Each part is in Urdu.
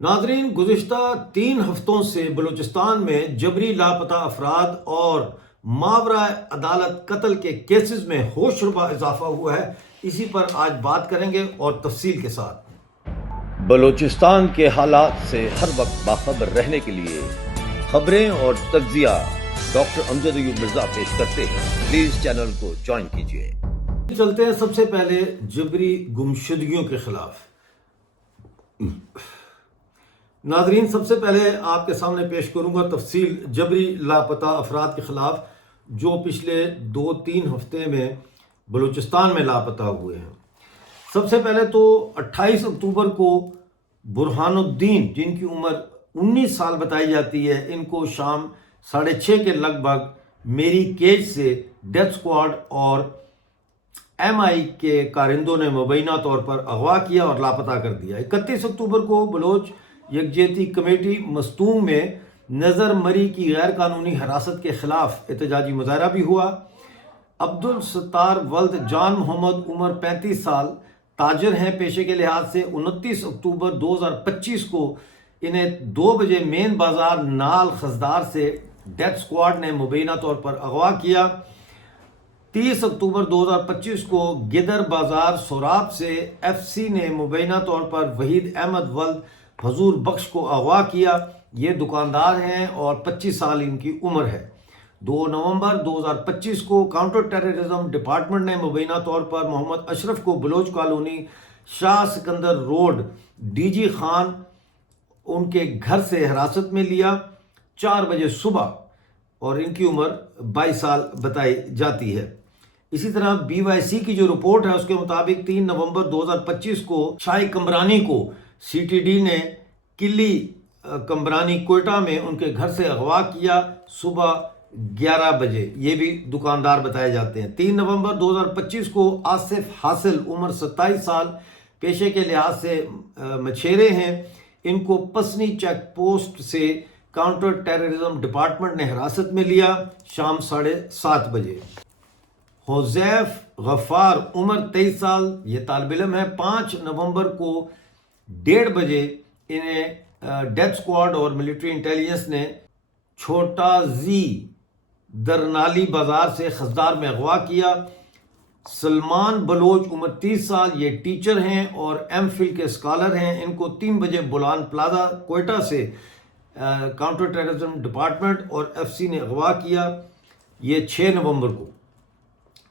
ناظرین، گزشتہ 3 ہفتوں سے بلوچستان میں جبری لاپتہ افراد اور ماورا عدالت قتل کے کیسز میں ہوش ربا اضافہ ہوا ہے۔ اسی پر آج بات کریں گے اور تفصیل کے ساتھ۔ بلوچستان کے حالات سے ہر وقت باخبر رہنے کے لیے خبریں اور تجزیہ ڈاکٹر امجد ایوب مرزا پیش کرتے ہیں۔ پلیز چینل کو جوائن کیجیے۔ چلتے ہیں سب سے پہلے جبری گمشدگیوں کے خلاف۔ ناظرین، سب سے پہلے آپ کے سامنے پیش کروں گا تفصیل جبری لاپتہ افراد کے خلاف جو پچھلے 2-3 ہفتے میں بلوچستان میں لاپتہ ہوئے ہیں۔ سب سے پہلے تو 28 اکتوبر کو برہان الدین، جن کی عمر 19 سال بتائی جاتی ہے، ان کو شام 6:30 کے لگ بھگ میری کیج سے ڈیتھ سکواڈ اور ایم آئی کے کارندوں نے مبینہ طور پر اغوا کیا اور لاپتہ کر دیا۔ 31 اکتوبر کو بلوچ یکجہتی کمیٹی مستونگ میں نظر مری کی غیر قانونی حراست کے خلاف احتجاجی مظاہرہ بھی ہوا۔ عبدالستار ولد جان محمد، عمر 35 سال، تاجر ہیں پیشے کے لحاظ سے۔ 29 اکتوبر 2025 کو انہیں 2 بجے مین بازار نال خزدار سے ڈیتھ سکواڈ نے مبینہ طور پر اغوا کیا۔ 30 اکتوبر 2025 کو گدر بازار سوراب سے ایف سی نے مبینہ طور پر وحید احمد ولد حضور بخش کو اغوا کیا۔ یہ دکاندار ہیں اور 25 سال ان کی عمر ہے۔ 2 نومبر 2025 کو کاؤنٹر ٹیررزم ڈپارٹمنٹ نے مبینہ طور پر محمد اشرف کو Baloch colony Shah Sikandar road D G Khan ان کے گھر سے حراست میں لیا 4 بجے صبح، اور ان کی عمر 22 سال بتائی جاتی ہے۔ اسی طرح بی وائی سی کی جو رپورٹ ہے اس کے مطابق 3 نومبر 2025 کو شاہی کمبرانی کو سی ٹی ڈی نے کلی کمبرانی کوئٹہ میں ان کے گھر سے اغوا کیا صبح 11 بجے۔ یہ بھی دکاندار بتائے جاتے ہیں۔ 3 نومبر 2025 کو آصف حاصل، عمر 27 سال، پیشے کے لحاظ سے مچھیرے ہیں، ان کو پسنی چیک پوسٹ سے کاؤنٹر ٹیررزم ڈپارٹمنٹ نے حراست میں لیا شام 7:30 بجے۔ حذیف غفار، عمر 23 سال، یہ طالب علم ہے۔ 5 نومبر کو 1:30 بجے انہیں ڈیتھ سکواڈ اور ملٹری انٹیلیجنس نے چھوٹا زی درنالی بازار سے خزدار میں اغوا کیا۔ سلمان بلوچ، عمر 30 سال، یہ ٹیچر ہیں اور ایم فل کے اسکالر ہیں، ان کو 3 بجے بولان پلازا کوئٹہ سے کاؤنٹر ٹیررزم ڈپارٹمنٹ اور ایف سی نے اغوا کیا، یہ 6 نومبر کو۔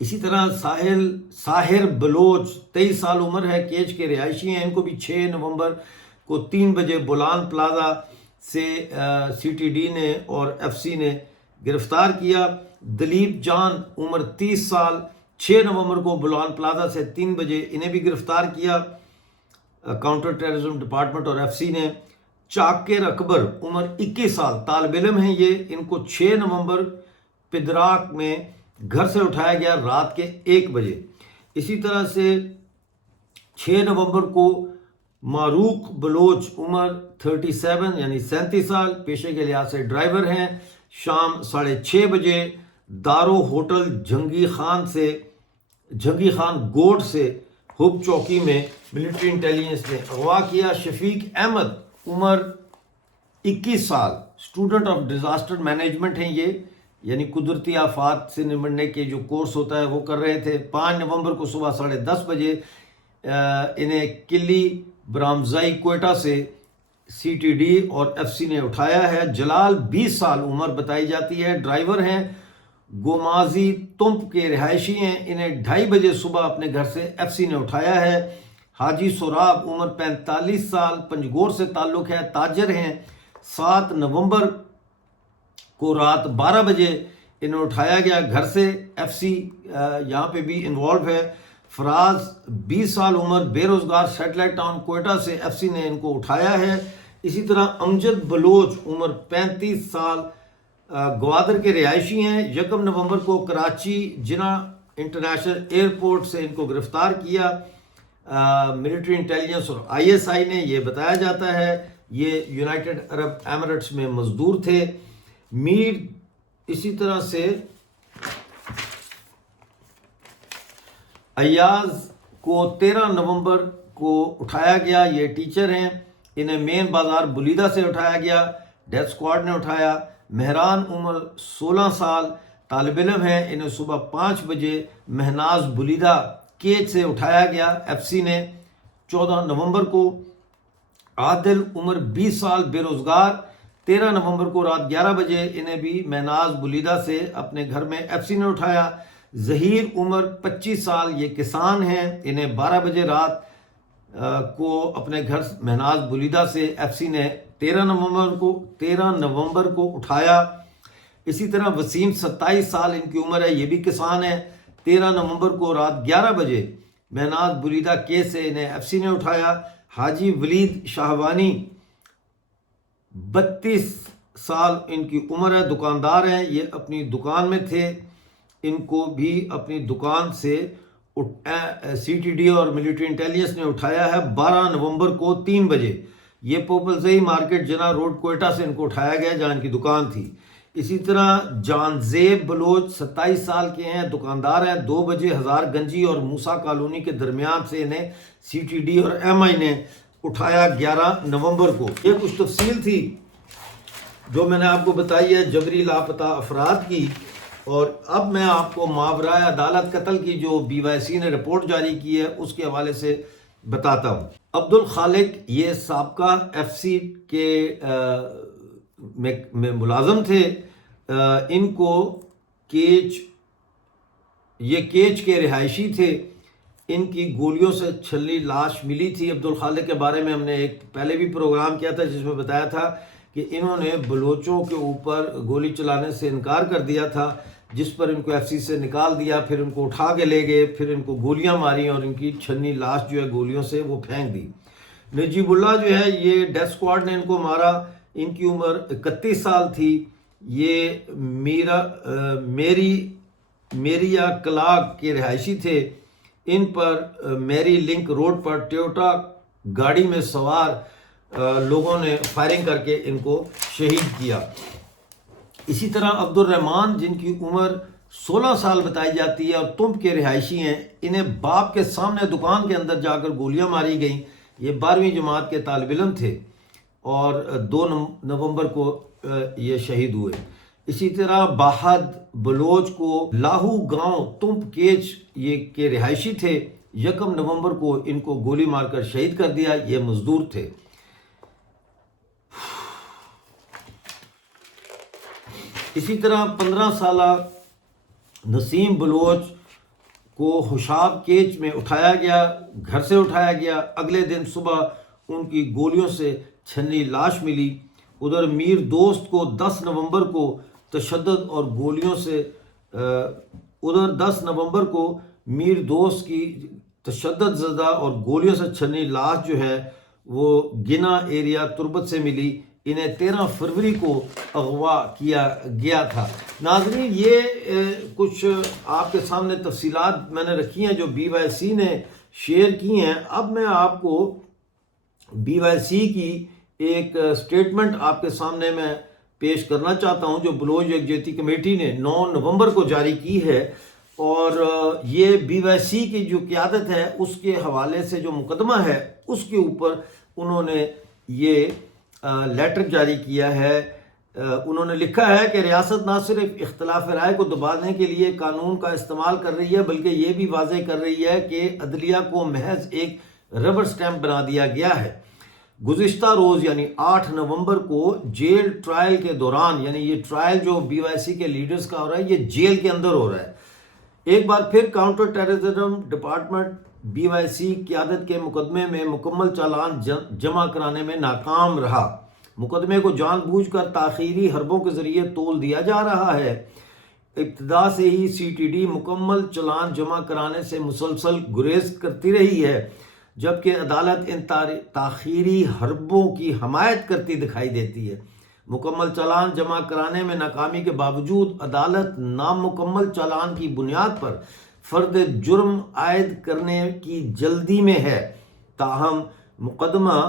اسی طرح ساحر بلوچ، 23 سال عمر ہے، کیج کے رہائشی ہیں، ان کو بھی 6 نومبر کو 3 بجے بولان پلازا سے سی ٹی ڈی نے اور ایف سی نے گرفتار کیا۔ دلیپ جان، عمر 30 سال، 6 نومبر کو بولان پلازا سے 3 بجے انہیں بھی گرفتار کیا کاؤنٹر ٹیررزم ڈپارٹمنٹ اور ایف سی نے۔ چاکر اکبر، عمر 21 سال، طالب علم ہیں یہ، ان کو 6 نومبر پدراک میں گھر سے اٹھایا گیا رات کے 1 بجے۔ اسی طرح سے 6 نومبر کو معروق بلوچ، عمر 37 یعنی 37 سال، پیشے کے لحاظ سے ڈرائیور ہیں، شام 6:30 بجے دارو ہوٹل جنگی خان گوٹ سے ہوپ چوکی میں ملٹری انٹیلیجنس نے اغوا کیا۔ شفیق احمد، عمر 21 سال، اسٹوڈنٹ آف ڈیزاسٹر مینجمنٹ ہیں یہ، یعنی قدرتی آفات سے نمٹنے کے جو کورس ہوتا ہے وہ کر رہے تھے۔ 5 نومبر کو صبح 10:30 بجے انہیں کلی برامزائی کوئٹہ سے سی ٹی ڈی اور ایف سی نے اٹھایا ہے۔ جلال، 20 سال عمر بتائی جاتی ہے، ڈرائیور ہیں، گومازی تمپ کے رہائشی ہیں، انہیں 2:30 بجے صبح اپنے گھر سے ایف سی نے اٹھایا ہے۔ حاجی سوراب، عمر 45 سال، پنجگور سے تعلق ہے، تاجر ہیں۔ 7 نومبر کو رات 12 بجے انہیں اٹھایا گیا گھر سے، ایف سی یہاں پہ بھی انوالو ہے۔ فراز، 20 سال عمر، بے روزگار، سیٹلائٹ ٹاؤن کوئٹہ سے ایف سی نے ان کو اٹھایا ہے۔ اسی طرح امجد بلوچ، عمر 35 سال، گوادر کے رہائشی ہیں۔ 1 نومبر کو کراچی جناح انٹرنیشنل ایئرپورٹ سے ان کو گرفتار کیا ملٹری انٹیلیجنس اور آئی ایس آئی نے، یہ بتایا جاتا ہے یہ یونائٹڈ عرب ایمریٹس میں مزدور تھے۔ میر، اسی طرح سے ایاز کو 13 نومبر کو اٹھایا گیا، یہ ٹیچر ہیں، انہیں مین بازار بلیدہ سے اٹھایا گیا، ڈیتھ اسکواڈ نے اٹھایا۔ مہران عمر 16 سال طالب علم ہیں، انہیں صبح 5 بجے مہناز بلیدہ کیچ سے اٹھایا گیا ایف سی نے 14 نومبر کو۔ عادل عمر 20 سال بے روزگار 13 نومبر کو رات 11 بجے انہیں بھی مہناز بلیدہ سے اپنے گھر میں ایف سی نے اٹھایا۔ ظہیر عمر 25 سال یہ کسان ہیں، انہیں 12 بجے رات کو اپنے گھر مہناز بلیدہ سے ایف سی نے 13 نومبر کو اٹھایا۔ اسی طرح وسیم 27 سال ان کی عمر ہے، یہ بھی کسان ہے، 13 نومبر کو رات 11 بجے مہناز بلیدہ کے سے انہیں ایف سی نے اٹھایا۔ حاجی ولید شاہوانی 32 سال ان کی عمر ہے، دکاندار ہیں، یہ اپنی دکان میں تھے، ان کو بھی اپنی دکان سے سی ٹی ڈی اور ملٹری انٹیلیجنس نے اٹھایا ہے 12 نومبر کو 3 بجے۔ یہ پوپلزئی مارکیٹ جناح روڈ کوئٹہ سے ان کو اٹھایا گیا جہاں ان کی دکان تھی۔ اسی طرح جان زیب بلوچ 27 سال کے ہیں، دکاندار ہیں، 2 بجے ہزار گنجی اور موسیٰ کالونی کے درمیان سے انہیں سی ٹی ڈی اور ایم آئی نے اٹھایا 11 نومبر کو۔ یہ کچھ تفصیل تھی جو میں نے آپ کو بتائی ہے جبری لاپتہ افراد کی، اور اب میں آپ کو ماورائے عدالت قتل کی جو بی وائی سی نے رپورٹ جاری کی ہے اس کے حوالے سے بتاتا ہوں۔ عبد الخالق یہ سابقہ ایف سی کے میں ملازم تھے، ان کو یہ کیچ کے رہائشی تھے، ان کی گولیوں سے چھلنی لاش ملی تھی۔ عبد الخالق کے بارے میں ہم نے ایک پہلے بھی پروگرام کیا تھا جس میں بتایا تھا کہ انہوں نے بلوچوں کے اوپر گولی چلانے سے انکار کر دیا تھا، جس پر ان کو ایف سی سے نکال دیا، پھر ان کو اٹھا کے لے گئے، پھر ان کو گولیاں ماری اور ان کی چھلنی لاش جو ہے گولیوں سے وہ پھینک دی۔ نجیب اللہ جو ہے یہ ڈیتھ اسکواڈ نے ان کو مارا، ان کی عمر 31 سال تھی، یہ میریا کلاگ کے رہائشی تھے، ان پر میری لنک روڈ پر ٹویوٹا گاڑی میں سوار لوگوں نے فائرنگ کر کے ان کو شہید کیا۔ اسی طرح عبد الرحمان جن کی عمر 16 سال بتائی جاتی ہے اور تمب کے رہائشی ہیں، انہیں باپ کے سامنے دکان کے اندر جا کر گولیاں ماری گئیں۔ یہ 12ویں جماعت کے طالب علم تھے اور 2 نومبر کو یہ شہید ہوئے۔ اسی طرح باہد بلوچ کو لاہو گاؤں تمب کیچ یہ کے رہائشی تھے، 1 نومبر کو ان کو گولی مار کر شہید کر دیا، یہ مزدور تھے۔ اسی طرح 15 سالہ نسیم بلوچ کو حشاب کیچ میں اٹھایا گیا، گھر سے اٹھایا گیا، اگلے دن صبح ان کی گولیوں سے چھلنی لاش ملی۔ ادھر میر دوست کو 10 نومبر کو تشدد اور گولیوں سے 10 نومبر کو میر دوست کی تشدد زدہ اور گولیوں سے چھلنی لاش جو ہے وہ گنا ایریا تربت سے ملی، انہیں 13 فروری کو اغوا کیا گیا تھا۔ ناظرین یہ کچھ آپ کے سامنے تفصیلات میں نے رکھی ہیں جو بی وائی سی نے شیئر کی ہیں۔ اب میں آپ کو بی وائی سی کی ایک سٹیٹمنٹ آپ کے سامنے میں پیش کرنا چاہتا ہوں جو بلوچ یکجہتی کمیٹی نے 9 نومبر کو جاری کی ہے، اور یہ بی وائی سی کی جو قیادت ہے اس کے حوالے سے جو مقدمہ ہے اس کے اوپر انہوں نے یہ لیٹر جاری کیا ہے۔ انہوں نے لکھا ہے کہ ریاست نہ صرف اختلاف رائے کو دبانے کے لیے قانون کا استعمال کر رہی ہے بلکہ یہ بھی واضح کر رہی ہے کہ عدلیہ کو محض ایک ربر سٹیمپ بنا دیا گیا ہے۔ گزشتہ روز یعنی 8 نومبر کو جیل ٹرائل کے دوران، یعنی یہ ٹرائل جو بی وائی سی کے لیڈرز کا ہو رہا ہے یہ جیل کے اندر ہو رہا ہے، ایک بار پھر counter terrorism department B Y C قیادت کے مقدمے میں مکمل چالان جمع کرانے میں ناکام رہا۔ مقدمے کو جان بوجھ کر تاخیری حربوں کے ذریعے تول دیا جا رہا ہے۔ ابتدا سے ہی سی ٹی ڈی مکمل چالان جمع کرانے سے مسلسل گریز کرتی رہی ہے، جبکہ عدالت ان تاخیری حربوں کی حمایت کرتی دکھائی دیتی ہے۔ مکمل چالان جمع کرانے میں ناکامی کے باوجود عدالت نامکمل چالان کی بنیاد پر فرد جرم عائد کرنے کی جلدی میں ہے، تاہم مقدمہ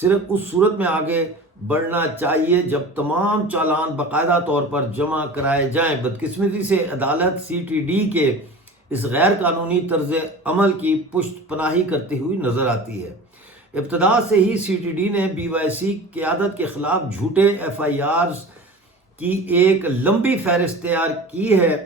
صرف اس صورت میں آگے بڑھنا چاہیے جب تمام چالان باقاعدہ طور پر جمع کرائے جائیں۔ بدقسمتی سے عدالت سی ٹی ڈی کے اس غیر قانونی طرز عمل کی پشت پناہی کرتی ہوئی نظر آتی ہے۔ ابتدا سے ہی CTD نے BYC قیادت کے خلاف جھوٹے FIRs کی ایک لمبی فہرست تیار کی ہے،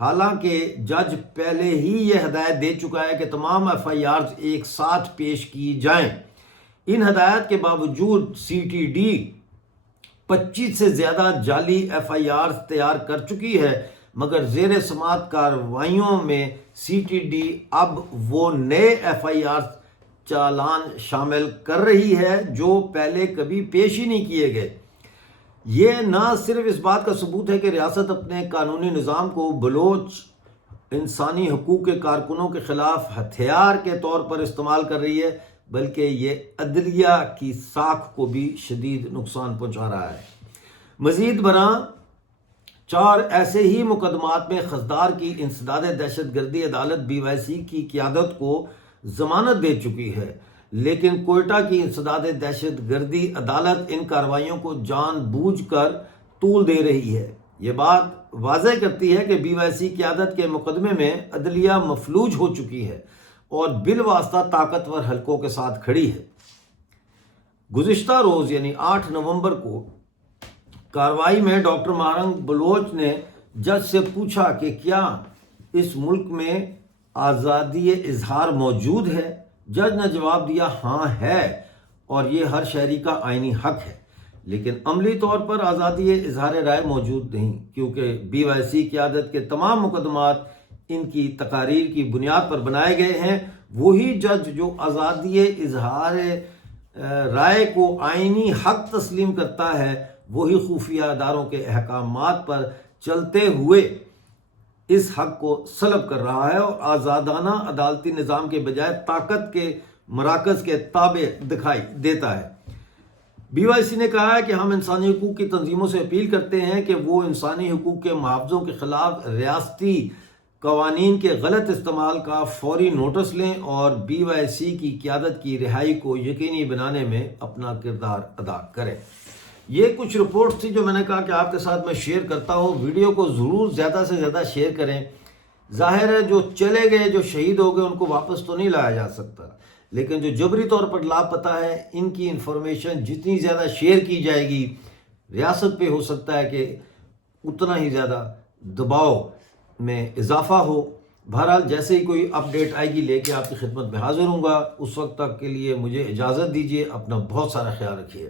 حالانکہ جج پہلے ہی یہ ہدایت دے چکا ہے کہ تمام FIRs ایک ساتھ پیش کی جائیں۔ ان ہدایات کے باوجود CTD 25 سے زیادہ جعلی FIRs تیار کر چکی ہے، مگر زیر سماعت کارروائیوں میں CTD اب وہ نئے FIRs چالان شامل کر رہی ہے جو پہلے کبھی پیش ہی نہیں کیے گئے۔ یہ نہ صرف اس بات کا ثبوت ہے کہ ریاست اپنے قانونی نظام کو بلوچ انسانی حقوق کے کارکنوں کے خلاف ہتھیار کے طور پر استعمال کر رہی ہے، بلکہ یہ عدلیہ کی ساکھ کو بھی شدید نقصان پہنچا رہا ہے۔ مزید برآں 4 ایسے ہی مقدمات میں خضدار کی انسداد دہشت گردی عدالت BYC کی قیادت کو ضمانت دے چکی ہے، لیکن کوئٹہ کی انسداد دہشت گردی عدالت ان کارروائیوں کو جان بوجھ کر طول دے رہی ہے۔ یہ بات واضح کرتی ہے کہ BYC قیادت کے مقدمے میں عدلیہ مفلوج ہو چکی ہے اور بالواسطہ طاقتور حلقوں کے ساتھ کھڑی ہے۔ گزشتہ روز یعنی 8 نومبر کو کارروائی میں ڈاکٹر مہارنگ بلوچ نے جج سے پوچھا کہ کیا اس ملک میں آزادی اظہار موجود ہے؟ جج نے جواب دیا ہاں ہے، اور یہ ہر شہری کا آئینی حق ہے، لیکن عملی طور پر آزادی اظہار رائے موجود نہیں، کیونکہ BYC قیادت کے تمام مقدمات ان کی تقاریر کی بنیاد پر بنائے گئے ہیں۔ وہی جج جو آزادی اظہار رائے کو آئینی حق تسلیم کرتا ہے، وہی خفیہ اداروں کے احکامات پر چلتے ہوئے اس حق کو سلب کر رہا ہے اور آزادانہ عدالتی نظام کے بجائے طاقت کے مراکز کے تابع دکھائی دیتا ہے۔ BYC نے کہا ہے کہ ہم انسانی حقوق کی تنظیموں سے اپیل کرتے ہیں کہ وہ انسانی حقوق کے محافظوں کے خلاف ریاستی قوانین کے غلط استعمال کا فوری نوٹس لیں اور BYC کی قیادت کی رہائی کو یقینی بنانے میں اپنا کردار ادا کریں۔ یہ کچھ رپورٹس تھی جو میں نے کہا کہ آپ کے ساتھ میں شیئر کرتا ہوں۔ ویڈیو کو ضرور زیادہ سے زیادہ شیئر کریں۔ ظاہر ہے جو چلے گئے، جو شہید ہو گئے، ان کو واپس تو نہیں لایا جا سکتا، لیکن جو جبری طور پر لاپتہ ہے، ان کی انفارمیشن جتنی زیادہ شیئر کی جائے گی، ریاست پہ ہو سکتا ہے کہ اتنا ہی زیادہ دباؤ میں اضافہ ہو۔ بہرحال جیسے ہی کوئی اپڈیٹ آئے گی لے کے آپ کی خدمت میں حاضر ہوں گا۔ اس وقت تک کے لیے مجھے اجازت دیجیے، اپنا بہت سارا خیال رکھیے۔